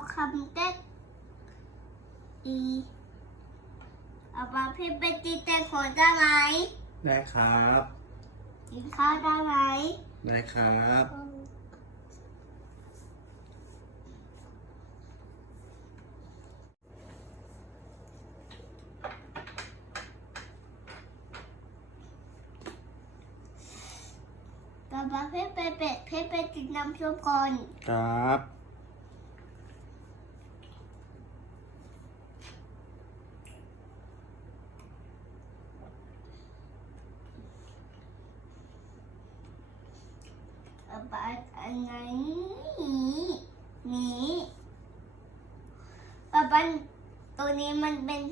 เอาคำเต็กอีเอาปลาพี่ไปตีแตงโมได้ไหมได้ครับกินข้าวได้ไหมได้ครับปลาปลาพี่ไปเป็ดพี่ไปกินน้ำซุปก่อนครับ ปลาปลาอันไหนนี่นี่ปลาปลาตัวนี้มันเป็น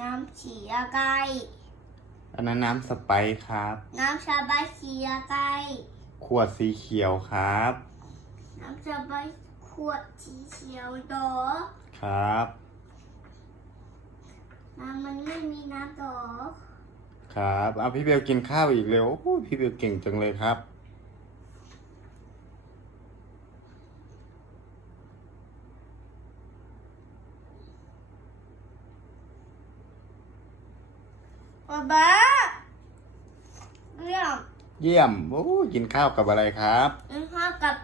น้ำฉีอะไรอันนั้นน้ำสไปซ์ครับ น้ำชาบาฉีอะไรขวดสีเขียวครับ น้ำชาบาขวดสีเขียวดอครับ น้ำมันไม่มีน้ำดอครับ เอาพี่เบลกินข้าวอีกเร็วโอ้โหพี่เบลเก่งจังเลยครับ ปลาปลาเรื่องเยี่ยมโอ้กินข้าวกับอะไรครับกินข้าวกับจะหอย